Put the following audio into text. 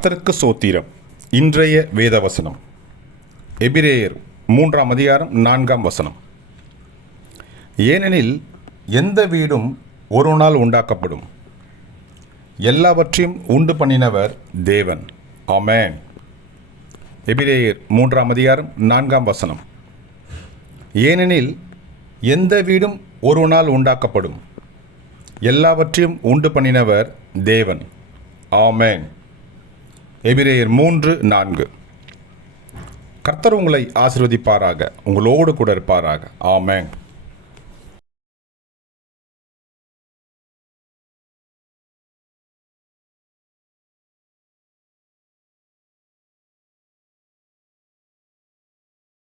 கர்த்தருக்கு சோத்திரம். இன்றைய வேதவசனம் எபிரேயர் 3ஆம் அதிகாரம் 4ஆம் வசனம். ஏனெனில் எந்த வீடும் ஒரு நாள் உண்டாக்கப்படும், எல்லாவற்றையும் உண்டு பண்ணினவர் தேவன். ஆமென். எபிரேயர் 3ஆம் அதிகாரம் 4ஆம் வசனம். ஏனெனில் எந்த வீடும் ஒரு நாள் உண்டாக்கப்படும், எல்லாவற்றையும் உண்டு பண்ணினவர் தேவன். ஆமென். எபிரேயர் 3:4. கர்த்தர் உங்களை ஆசீர்வதிப்பாராக, உங்களோடு கூட இருப்பாராக. ஆமென்.